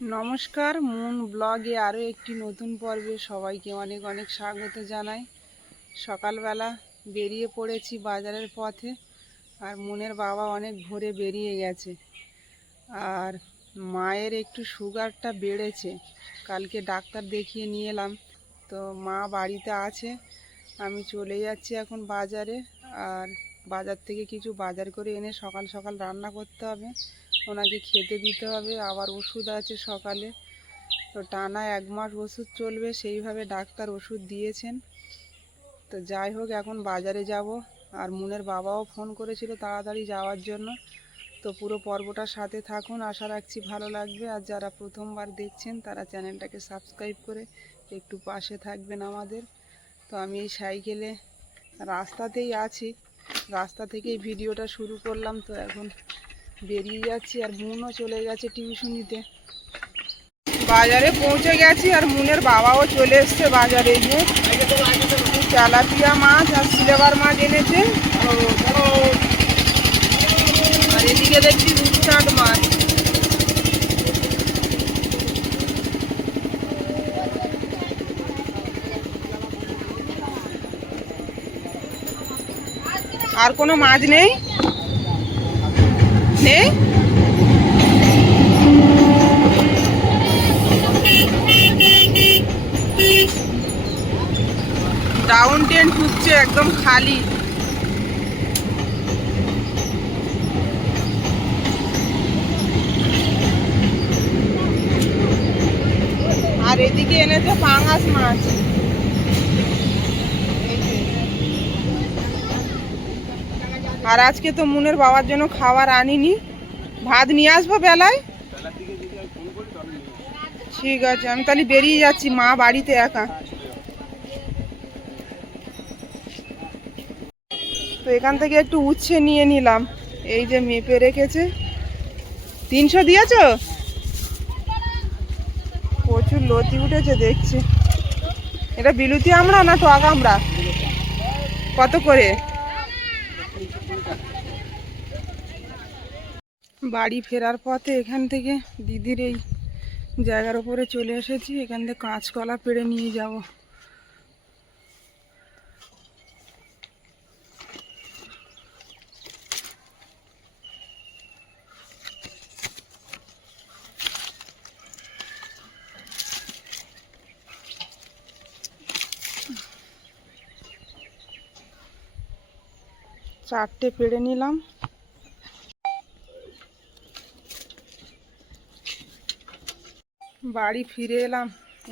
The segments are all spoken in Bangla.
নমস্কার, মুন ব্লগে আরও একটি নতুন পর্বে সবাইকে অনেক অনেক স্বাগত জানাই। সকালবেলা বেরিয়ে পড়েছি বাজারের পথে আর মুনের বাবা অনেক ভোরে বেরিয়ে গেছে। আর মায়ের একটু সুগারটা বেড়েছে। কালকে ডাক্তার দেখিয়ে নিয়ে এলাম। তো মা বাড়িতে আছে। আমি চলে যাচ্ছি এখন বাজারে। আর বাজার থেকে কিছু বাজার করে এনে সকাল সকাল রান্না করতে হবে। ওনাকে খেতে দিতে হবে, আবার ওষুধ আছে সকালে। তো টানা এক মাস ওষুধ চলবে, সেইভাবে ডাক্তার ওষুধ দিয়েছেন। তো যাই হোক, এখন বাজারে যাব। আর মুনের বাবাও ফোন করেছিল তাড়াতাড়ি যাওয়ার জন্য। তো পুরো পর্বটার সাথে থাকুন, আশা রাখছি ভালো লাগবে। আর যারা প্রথমবার দেখছেন, তারা চ্যানেলটাকে সাবস্ক্রাইব করে একটু পাশে থাকবেন আমাদের। তো আমি এই সাইকেলে রাস্তাতেই আছি। রাস্তা থেকেই ভিডিওটা শুরু করলাম, তো এখন বেরিয়ে যাচ্ছি আর মুনও চলে গেছে টিউশনিতে বাজারে পৌঁছে গেছি আর মুনের বাবাও চলে এসছে বাজারে গিয়ে। তেলাপিয়া মাছ আর সিলেবার মাছ এনেছে। আর এদিকে দেখছি রূপচাঁদ মাছ। আর কোনো মাছ নেই? নেই? ডাউন টেন ঢুকছে একদম খালি। আর এদিকে এনেছে পাঙাশ মাছ। আর আজকে তো মুনের বাবার জন্য খাবার আনিনি। ভাত নিয়ে আসব বেলায়। ঠিক আছে, আমি তাহলে বেরিয়ে যাচ্ছি, মা বাড়িতে একা। তো এখান থেকে একটু উচ্ছে নিয়ে নিলাম। এই যে মেপে রেখেছে। তিনশো দিয়েছ? প্রচুর লতি উঠেছে, দেখছি। এটা বিলুতি আমরা না টক আমরা কত করে? বাড়ি ফেরার পথে এখান থেকে দিদির এই জায়গার উপরে চলে এসেছি। এখান থেকে কাঁচকলা পেড়ে নিয়ে যাব। চারটে পেড়ে নিলাম। বাড়ি ফিরে এলাম।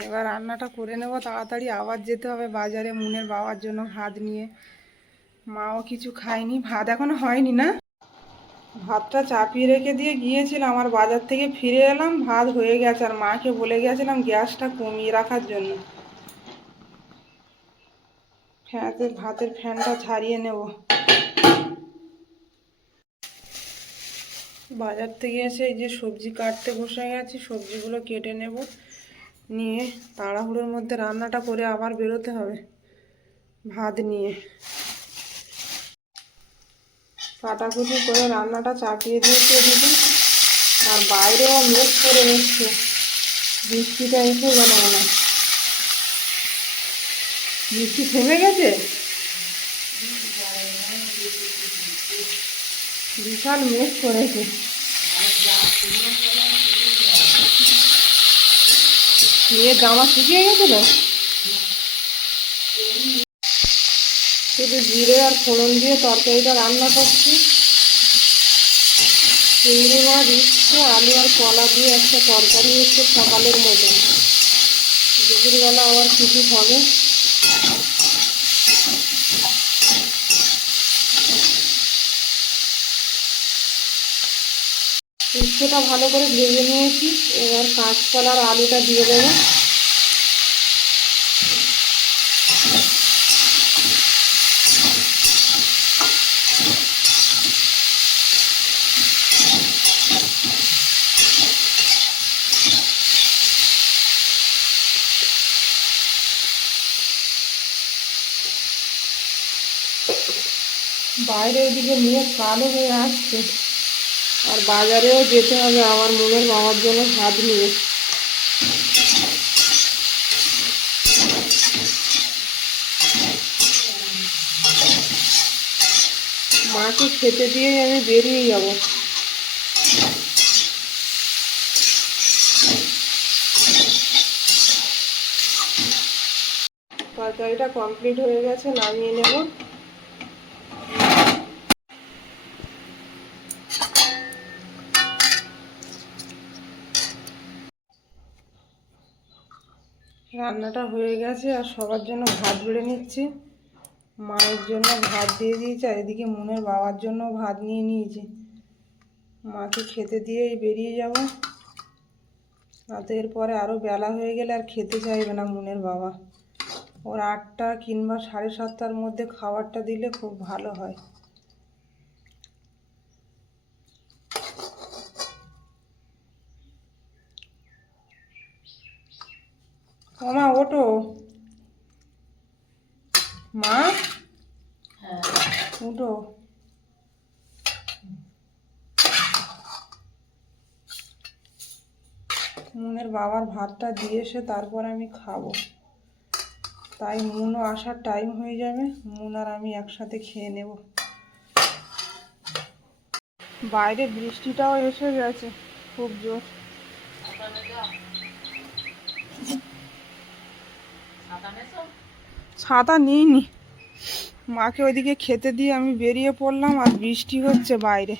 এবার রান্নাটা করে নেব। তাড়াতাড়ি আবার যেতে হবে বাজারে মুনের বাবার জন্য ভাত নিয়ে। মাও কিছু খায়নি। ভাত এখনও হয়নি না? ভাতটা চাপিয়ে রেখে দিয়ে গিয়েছিলাম আমার বাজার থেকে ফিরে এলাম। ভাত হয়ে গেছে আর মাকে বলে গেছিলাম গ্যাসটা কমিয়ে রাখার জন্য। ফ্যাঁতে ভাতের ফ্যানটা ছাড়িয়ে নেব। বাজার থেকে এসে এই যে সবজি কাটতে বসে গেছি, সবজিগুলো কেটে নেব। নিয়ে তাড়াহুড়োর মধ্যে রান্নাটা করে আবার বেরোতে হবে, ভাত নিয়ে। কাটাকুটি করে রান্নাটা চাপিয়ে দিয়েছি এদিকে। আর বাইরেও মেঘ করে এসছে বৃষ্টিটা এসে গেল মনে বৃষ্টি থেমে গেছে? বিশাল মেঘ করেছে। মেয়ের জামা শুকিয়ে গেছিল? শুধু জিরে আর ফোড়ন দিয়ে তরকারিটা রান্না করছি। চিংড়ি মাছ দিচ্ছে আলু আর কলা দিয়ে একটা তরকারি হচ্ছে সকালের মতো। দুপুরবেলা আবার কিছু হবে। উচ্ছেটা ভালো করে ভেজে নিয়েছি। এবার কাঁচকলার আলুটা দিয়ে দেবো। বাইরে ওদিকে মেঘ কালো হয়ে আসছে। আর বাজারেও যেতে হবে, আমার মনের বাবার জন্য ভাত নিয়ে। মাকে খেতে দিয়েই আমি বেরিয়ে যাব। তরকারিটা কমপ্লিট হয়ে গেছে, নামিয়ে নেব। রান্নাটা হয়ে গেছে আর সবার জন্য ভাত বেড়ে নিচ্ছি। মায়ের জন্য ভাত দিয়ে দিয়েছি আর এদিকে মনের বাবার জন্য ভাত নিয়ে নিয়েছি। মাকে খেতে দিয়েই বেরিয়ে যাব। আর তো এরপরে আরও বেলা হয়ে গেলে আর খেতে চাইবে না মনের বাবা। ওর আটটা কিংবা সাড়ে সাতটার মধ্যে খাবারটা দিলে খুব ভালো হয়। মা ওটো মা? উঠো। মনের বাবার ভাতটা দিয়ে এসে তারপর আমি খাব। তাই মুনও আসার টাইম হয়ে যাবে মুন আর আমি একসাথে খেয়ে নেব। বাইরে বৃষ্টিটাও এসে গেছে খুব জোর। ছাতা নিইনি। মাকে ওইদিকে খেতে দিয়ে আমি বেরিয়ে পড়লাম আর বৃষ্টি হচ্ছে বাইরে।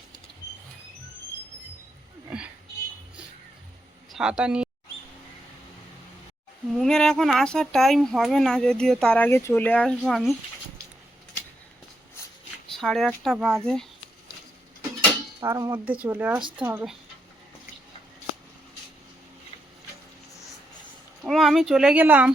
ছাতা নিয়ে মুনের এখন আসার টাইম হবে না, যদিও তার আগে চলে আসব আমি। সাড়ে আটটা বাজে। তার মধ্যে চলে আসতে হবে। ও আমি চলে গেলাম।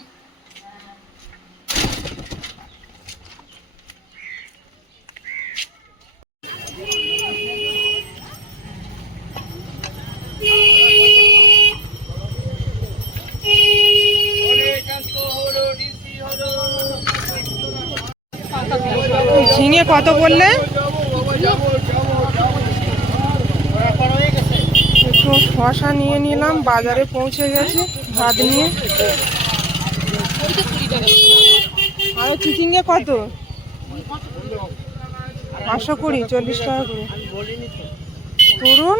কত বললে? একটু শশা নিয়ে নিলাম বাজারে পৌঁছে গেছে ভাত নিয়ে। আর চিচিঙ্গে কত? পাঁচশো কুড়ি চল্লিশ টাকা করে। করুন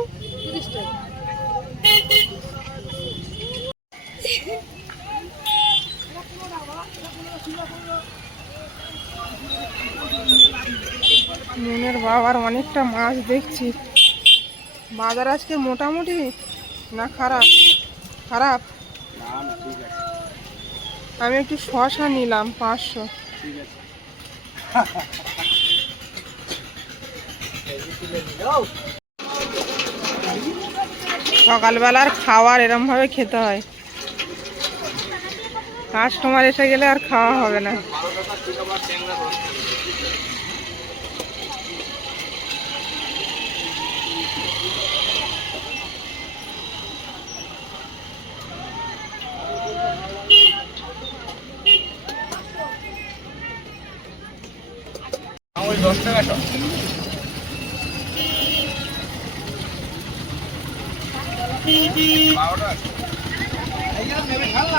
নুনের বাবার অনেকটা মাছ দেখছি। বাজার আজকে মোটামুটি না খারাপ? খারাপ? আমি একটু শশা নিলাম, পাঁচশো। সকালবেলার খাবার এরম ভাবে খেতে হয়। কাস্টমার এসে গেলে আর খাওয়া হবে না। বারোটা এইখানে নেবে খাল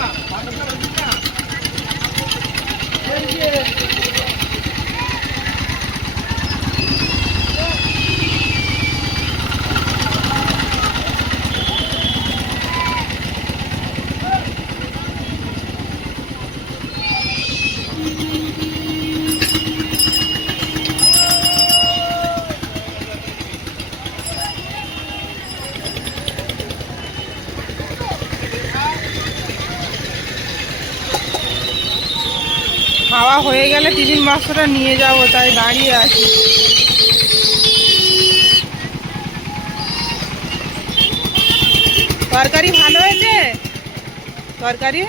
খাওয়া হয়ে গেলে টিফিন বাক্সটা নিয়ে যাব, তাই দাঁড়িয়ে আছি। তরকারি ভালো হয়েছে? তরকারি?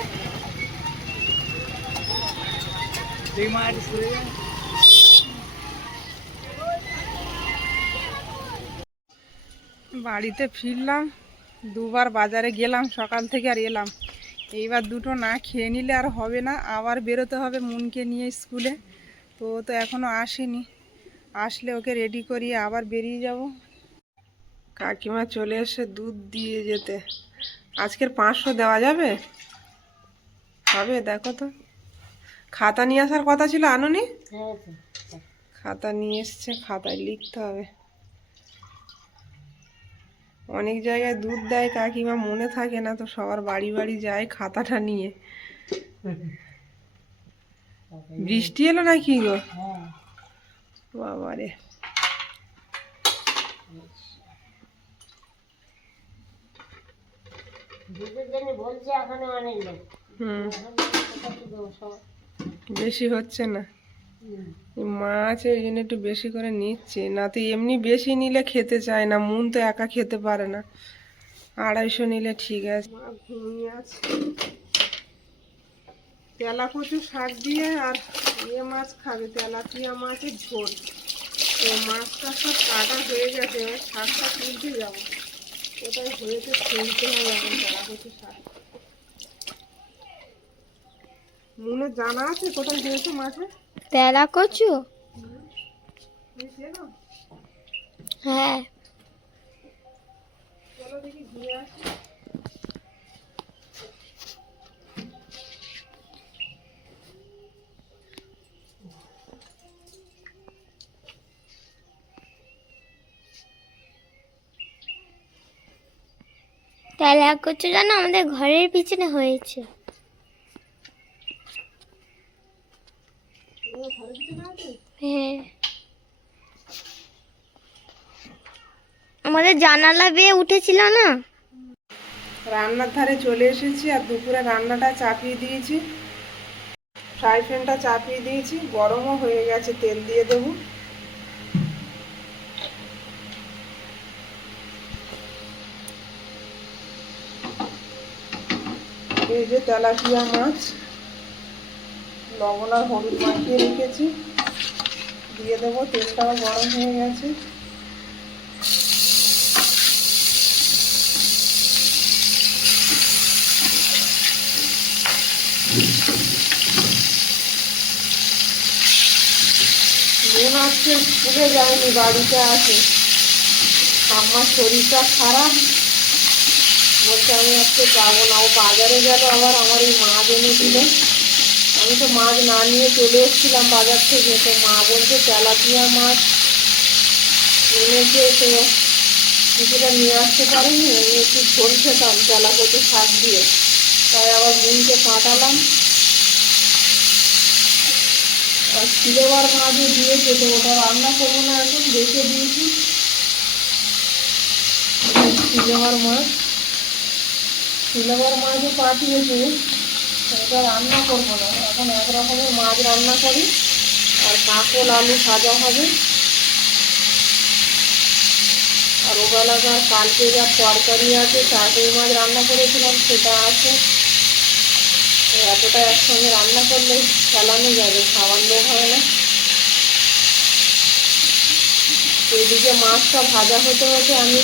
বাড়িতে ফিরলাম, দুবার বাজারে গেলাম, সকাল থেকে আর এলাম। এইবার দুটো না খেয়ে নিলে আর হবে না আবার বেরোতে হবে মুনকে নিয়ে স্কুলে। তো ও তো এখনও আসেনি। আসলে ওকে রেডি করিয়ে আবার বেরিয়ে যাব। কাকিমা চলে এসে দুধ দিয়ে যেতে। আজকের পাঁচশো দেওয়া যাবে? হবে দেখো তো। খাতা নিয়ে আসার কথা ছিল আনুনি? খাতা নিয়ে এসছে খাতায় লিখতে হবে। অনেক জায়গায় দুধ দেয় কাকিমা মনে থাকে না তো সবার বাড়ি বাড়ি যায় খাতাটা নিয়ে। বৃষ্টি এলো নাকি গো? বাবারে। হুম। বেশি হচ্ছে না। মাছ ওই জন্য একটু বেশি করে নিচ্ছে। না তো এমনি বেশি নিলে খেতে চায় না, মন তো একা খেতে পারে না। আড়াইশো নিলে ঠিক আছে। ঘুমিয়ে আছে। তেলা কচু শাক দিয়ে আর ইয়ে মাছ খাবে। তেলাপিয়া মাছের ঝোল। তো মাছটা সব কাটা হয়ে গেছে শাকটা তুলতে যাব। কোথায় হয়েছে তুলতে হবে এখন তেলা কচু শাক। মনে জানা আছে কোথায় হয়েছে মাছে তেলা কচু? হ্যাঁ। তেলা কচু জানো আমাদের ঘরের পিছনে হয়েছে তোমার ঘরে কিছু না আছে হ্যাঁ। আমাদের জানালা বেয়ে উঠেছিল না? রান্নার ধারে চলে এসেছি আর দুপুরে রান্নাটা চাপিয়ে দিয়েছি। ফ্রাই প্যানটা চাপিয়ে দিয়েছি। গরমও হয়ে গেছে, তেল দিয়ে দেবো। এই যে তেলাপিয়া মাছ। লবণ আর হলুদ মাখিয়ে রেখেছি। দিয়ে দেবো, তেলটাও গরম হয়ে গেছে। বোন স্কুলে যায়নি, বাড়িতে আছে। আমার শরীরটা খারাপ। বলছে আমি আজকে যাব না। ও বাজারে গেল, আবার আমার এই মাছ এনে দিল আমি তো মাছ না নিয়ে চলে এসেছিলাম বাজার থেকে, তো মা বলছে তেলাপিয়া মাছ এনেছে, তো কিছুটা নিয়ে আসতে পারিনি, আমি একটু ঝোল খেতাম তেলা শাক দিয়ে। তাই আবার বোনকে পাঠালাম। আর সিলেবার মাছও দিয়েছে, তো ওটা রান্না করব না এখন দেখে দিয়েছি। সিলেবার মাছ। সিলেবার মাছও পাঠিয়েছে। ওটা রান্না করব না। এখন এক রকমের মাছ রান্না করি, আর কাঁকল আলু ভাজা হবে। আর ওবেলাকার কালকে যা তরকারি আছে, চাটনি মাছ রান্না করেছিলাম, সেটা আছে। এতটা একসঙ্গে রান্না করলে চালানো যাবে লোক হবে না। এদিকে মাছটা ভাজা হতে হতে আমি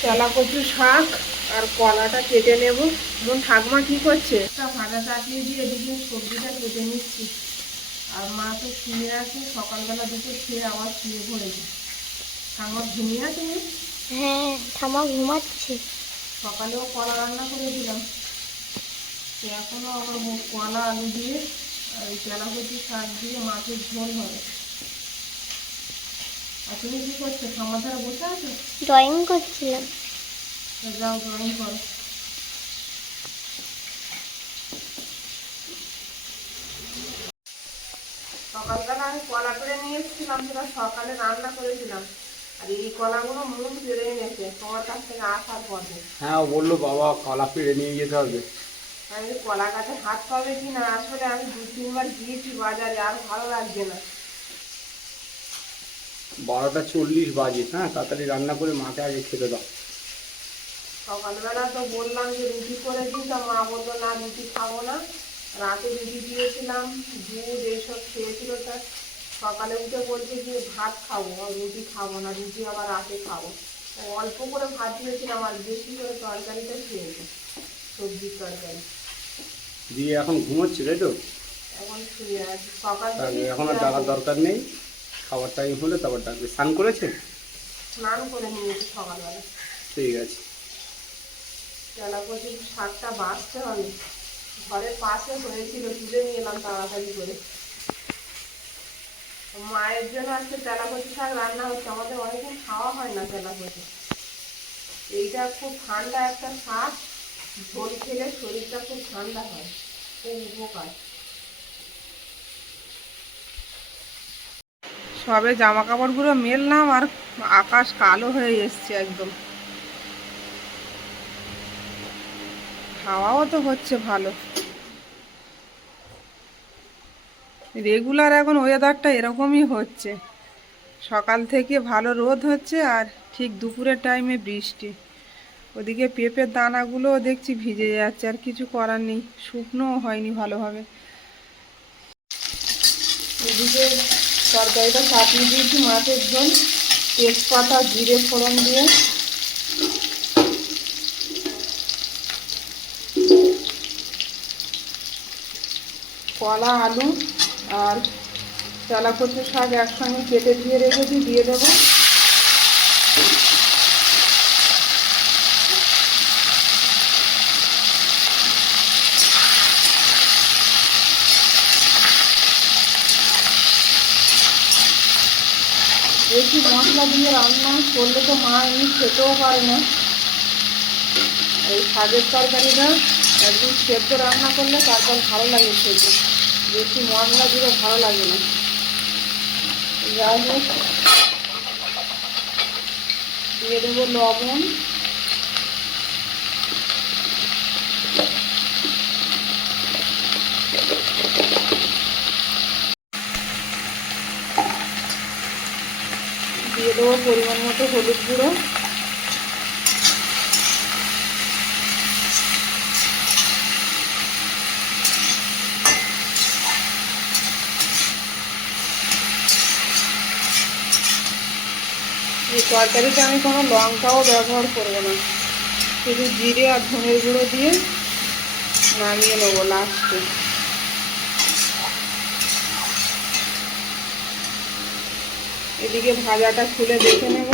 তেলা কচু শাক আর কলাটা কেটে নেব। মন ঠাকমা কি করছে? একটা ভাজা চাপিয়ে দিয়ে এদিকে সবজিটা কেটে নিচ্ছি। আর মা তো শুয়ে আছে সকালবেলা দুটো খেয়ে আবার শুয়ে পড়েছে। ঠাকুমা ঘুমিয়ে আছে হ্যাঁ ঠামা ঘুমাচ্ছে। সকালেও কলা রান্না করেছিলাম। তো এখনও আমার কলা আলু দিয়ে আর এই তেলাপতি শাক দিয়ে মাছের ঝোল হবে। আর তুমি কি করছ? খামার ধারে বসে আছো? ড্রয়িং করছিলাম। যাও করো। সকালবেলা আমি কলা করে নিয়ে এসেছিলাম সেটা সকালে রান্না করেছিলাম। আর এই কলাগুলো মুখ বেড়ে গেছে তোমার কাছ থেকে আসার পথে। হ্যাঁ ও বলল বাবা কলা পেড়ে নিয়ে যেতে হবে। আমি কলা গাছে হাত পাবে কি না আসলে আমি দু তিনবার গিয়েছি বাজারে আর ভালো লাগছে না। বারোটা চল্লিশ বাজে। হ্যাঁ তাড়াতাড়ি রান্না করে মাকে আগে খেতে দাও। সকালবেলা তো বললাম যে রুটি করে দিই তা মা বলল না রুটি খাব না। রাতে রুটি দিয়েছিলাম দুধ এইসব খেয়েছিল তা। সকালে উঠে বলছে যে ভাত খাব। রুটি খাব না রুটি আবার রাতে খাব। অল্প করে ভাত দিয়েছিলাম আর বেশি করে তরকারিটা খেয়েছি সবজির তরকারি। দিয়ে এখন ঘুমোচ্ছে তাই তো? এখন শুয়ে আছি। সকাল এখন আর ডাকার দরকার নেই। খাবার টাইম হলে তারপর ডাকবে। স্নান করেছে? স্নান করে নিয়েছি সকালবেলা। ঠিক আছে। তেলাপতির শাকটা বাঁচতে হবে। ঘরের পাশে হয়েছিল, তুলে নিয়ে এলাম তাড়াতাড়ি করে। মায়ের জন্য আজকে তেলাপতি শাক রান্না হচ্ছে, আমাদের অনেকদিন খাওয়া হয় না তেলাপতি এইটা খুব ঠান্ডা একটা শাক, ঝোল খেলে শরীরটা খুব ঠান্ডা হয়, খুব উপকার। সবে জামা কাপড়গুলো মেললাম আর আকাশ কালো হয়ে এসছে একদম। হাওয়াও তো হচ্ছে ভালো। রেগুলার এখন ওয়েদারটা এরকমই হচ্ছে। সকাল থেকে ভালো রোদ হচ্ছে আর ঠিক দুপুরের টাইমে বৃষ্টি। ওদিকে পেঁপের দানাগুলোও দেখছি ভিজে যাচ্ছে, আর কিছু করার নেই, শুকনোও হয়নি ভালোভাবে। এদিকে তরকারিটা চাপিয়ে দিয়েছি মাছের ঝোল, তেজপাতা, জিরে ফোড়ন দিয়ে। কলা, আলু আর চালা কচু শাক একসঙ্গে কেটে দিয়ে রেখেছি, দিয়ে দেবো। বেশি মশলা দিয়ে রান্না করলে তো মা এমনি খেতেও পারে না। এই শাকের তরকারিটা একদম সেদ্ধ রান্না করলে তারপর ভালো লাগে খেতে। বেশি মশলা দিলে ভালো লাগে না। যাই হোক, দিয়ে দেবো লবণ। দিয়ে দেবো পরিমাণ মতো হলুদ গুঁড়ো এই তরকারিতে আমি কোনো লঙ্কাও ব্যবহার করব না। শুধু জিরে আর ধনের গুঁড়ো দিয়ে নামিয়ে নেব লাস্টে এদিকে ভাজাটা খুলে দেখে নেব।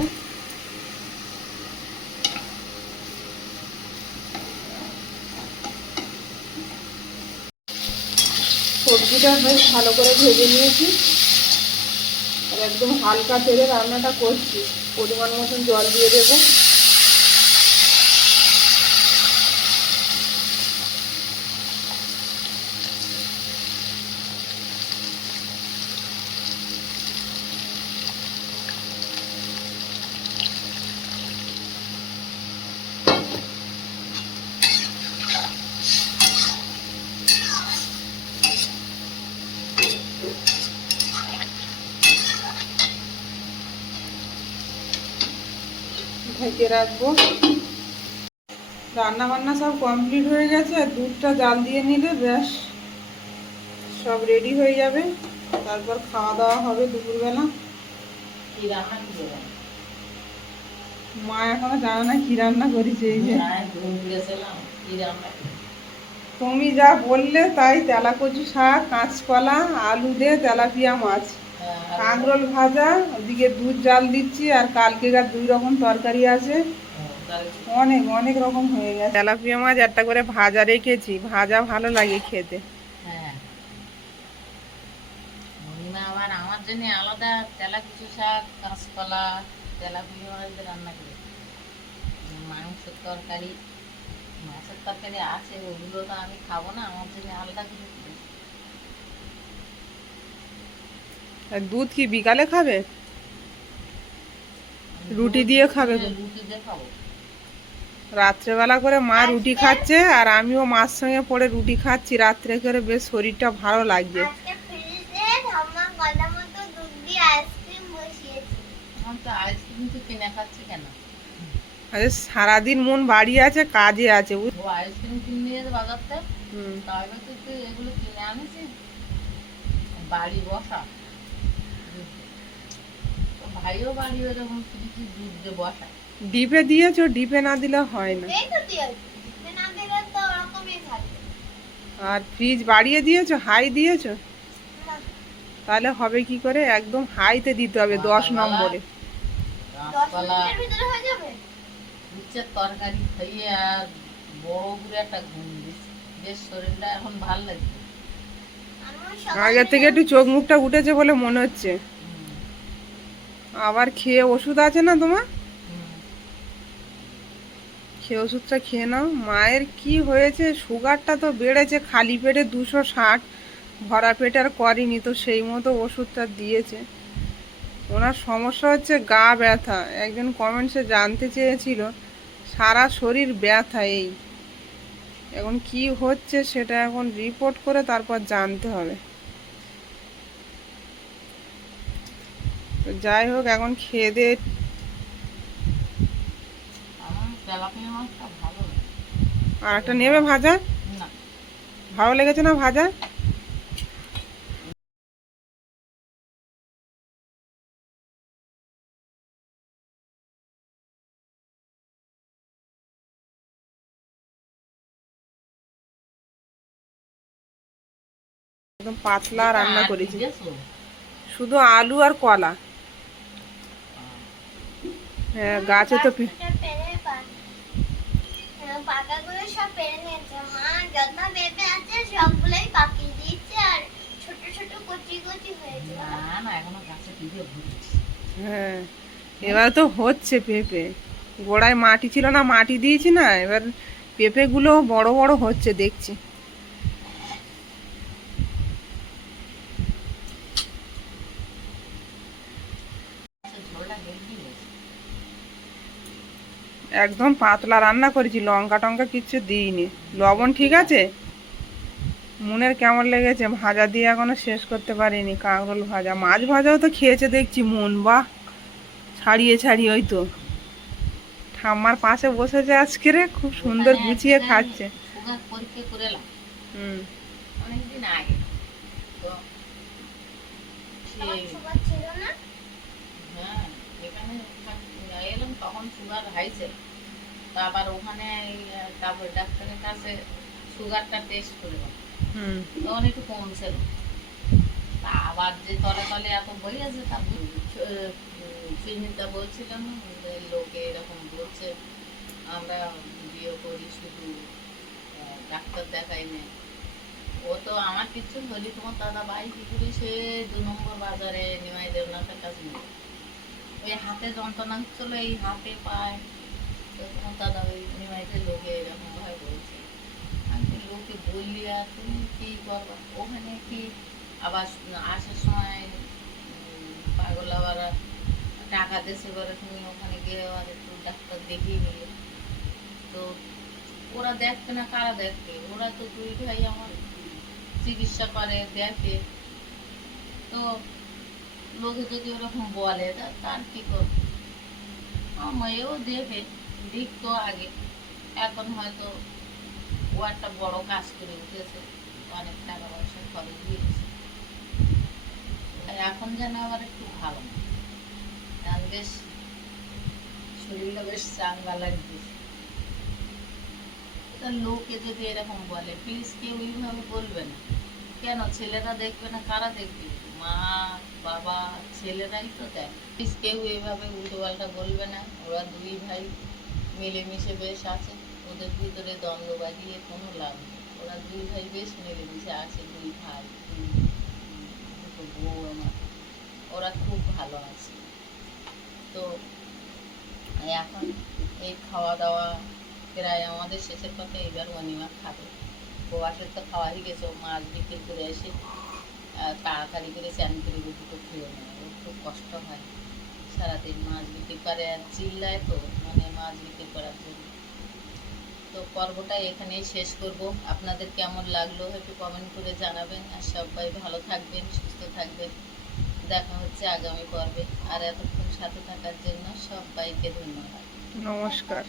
সবজিটা বেশ ভালো করে ভেজে নিয়েছি। আর একদম হালকা তেলে রান্নাটা করছি। পরিমাণ মতন জল দিয়ে দেবো। ঢেকে রাখব। রান্না বান্না সব কমপ্লিট হয়ে গেছে আর দুধটা জাল দিয়ে নিলে ব্যাস সব রেডি হয়ে যাবে। তারপর খাওয়া দাওয়া হবে দুপুরবেলা? মা এখনও জানে না কি রান্না করেছে এই যে? তুমি যা বললে তাই তেলা কচু শাক কাঁচকলা আলু দিয়ে তেলাপিয়া মাছ। কাঁকরোল ভাজা, ওদিকে দুধ জাল দিচ্ছি, আর কালকেকার দুই রকম তরকারি আছে। অনেক অনেক রকম হয়ে গেছে। তেলাপিয়া মাছ একটা করে ভাজা রেখেছি, ভাজা ভালো লাগে খেতে। হ্যাঁ। আমার জন্য আলাদা তেলা কিছু শাক, কাঁচকলা, তেলাপিয়া মাছ রান্না করে। মাংসের তরকারি, মাছের তরকারি আছে, ওগুলো তো আমি খাব না, আমার জন্য আলাদা কিছু আর দুধ কি বিকালে খাবে? রুটি দিয়ে খাবে রাত্রেবেলা করে মা রুটি খাচ্ছে আর আমিও মার সঙ্গে পড়ে রুটি খাচ্ছি। রাত্রে করে বেশ শরীরটা ভালো লাগছে। সারাদিন মন বাড়ি আছে, কাজে আছে বাড়ি বসা। ভাইও বাড়ি ওরকম কিছু দুধ দিয়ে বসা ডিপে দিয়েছ ডিপে না দিলে হয় না। এই তো দিয়েছি না দিলে তো ওরকমই থাকবে আর ফ্রিজ বাড়িয়ে দিয়েছ হাই দিয়েছ? তাহলে হবে কি করে? একদম হাইতে দিতে হবে দশ নম্বরে। দশ গাছপালা মিনিটের ভিতরে হয়ে যাবে? দুধ উচ্ছের তরকারি খাইয়ে আর বড় করে একটা ঘুম দিচ্ছে বেশ শরীরটা এখন ভালো লাগছে আমার আগের থেকে একটু চোখ মুখটা উঠেছে বলে মনে হচ্ছে। আবার খেয়ে ওষুধ আছে না তোমার? খেয়ে ওষুধটা খেয়ে নাও। মায়ের কি হয়েছে? সুগারটা তো বেড়েছে, খালি পেটে দুশো ষাট। ভরা পেটে আর করেনি তো, সেই মতো ওষুধটা দিয়েছে। ওনার সমস্যা হচ্ছে গা ব্যথা। একজন কমেন্টসে জানতে চেয়েছিল, সারা শরীর ব্যথা এই। এখন কি হচ্ছে সেটা এখন রিপোর্ট করে তারপর জানতে হবে। তো যাই হোক এখন খেয়ে দিয়ে আর একটা নেবে ভাজা? ভালো লেগেছে না ভাজা? একদম পাতলা রান্না করেছি? শুধু আলু আর কলা। হ্যাঁ গাছে তো সব পেরে নিয়েছে। মা যত পেঁপে আছে সবগুলোই পাকিয়ে দিয়েছে আর ছোট ছোট কচি কচি হয়েছে। না না এখনও গাছে পিঠে হ্যাঁ এবার তো হচ্ছে পেঁপে। গোড়ায় মাটি ছিল না মাটি দিয়েছি না এবার পেঁপেগুলো বড় বড় হচ্ছে দেখছি ঝোলটা হেলদি হয়েছে একদম পাতলা রান্না করেছি লঙ্কা টঙ্কা কিচ্ছু দিইনি। লবণ ঠিক আছে? মনের কেমন লেগেছে? ভাজা দিয়ে এখনও শেষ করতে পারিনি। কাঁকরোল ভাজা মাছ ভাজাও তো খেয়েছে দেখছি মন বাহ! ছাড়িয়ে ছাড়িয়ে ওই তো। ঠাম্মার পাশে বসেছে আজকে রে খুব সুন্দর গুছিয়ে খাচ্ছে। হুম। অনেকদিন আগে। তো আমার সেই সুগার ছিল না? হ্যাঁ এখানে এলাম তখন সুগার হাই ছিল তারপর ওখানে তারপর ডাক্তারের কাছে সুগারটা টেস্ট করলাম হুম। তখন একটু কমছিল তা আবার যে তলে তলে এত বই আছে তা সুস্মিতা বলছিলাম যে লোকে এরকম বলছে আমরা বিয়ে করি শুধু ডাক্তার দেখাই না ও তো আমার কিচ্ছু হলি তোমার দাদা বাই কি করি? সে দু নম্বর বাজারে নিমাই দেবনাথের কাছে ওই হাতে যন্ত্রণা হচ্ছিল এই হাতে পায়। তো দাদা ওই নিমাইতে লোকে এরকম ভাবে বলছে আমি লোকে বললি আর তুমি কি করবা ওখানে কি আবার আসার সময় পাগল আবার টাকা দেশে করে তুমি ওখানে গিয়ে একটু ডাক্তার দেখিয়ে নিলে তো ওরা দেখবে না কারা দেখবে ওরা তো দুই ভাই আমার চিকিৎসা করে দেখে তো লোকে যদি ওরকম বলে তার কি করবে আমায়ও দেবে দিক আগে। এখন হয়তো ও একটা বড় কাজ করে উঠেছে, অনেক টাকা পয়সা খরচ দিয়েছে। এখন যেন আবার একটু ভালো না। বেশ শরীরটা বেশ চাঙ্গা লোকে যদি এরকম বলে প্লিজ কেউ এইভাবে বলবে না। কেন? ছেলেরা দেখবে না, কারা দেখবে? মা, বাবা, ছেলেরাই তো দেয় প্লিজ কেউ এইভাবে উল্টো পাল্টা বলবে না। ওরা দুই ভাই। মিলেমিশে বেশ আছে। ওদের ভিতরে দ্বন্দ্ব বাজিয়ে কোনো লাভ নেই। ওরা দুই ভাই বেশ মিলেমিশে আছে, দুই ভাই দুটো বউ আমার। ওরা খুব ভালো আছে। তো এখন এই খাওয়া দাওয়া প্রায় আমাদের শেষের পথে এবার অনিমা খাবে। প্রবাসের তো খাওয়া হয়ে গেছে মাছ বিক্রি করে এসে তাড়াতাড়ি করে স্নান করে দুটো খেয়ে নেয়। ওর খুব কষ্ট হয়। সারাদিন মাছ বিক্রি করে আর চিল্লায় তো মানে মাছ বিক্রি করার জন্য। তো পর্বটা এখানেই শেষ করব। আপনাদের কেমন লাগল একটু কমেন্ট করে জানাবেন। আর সবাই ভালো থাকবেন, সুস্থ থাকবেন। দেখা হচ্ছে আগামী পর্বে। আর এতক্ষণ সাথে থাকার জন্য সবাইকে ধন্যবাদ। নমস্কার।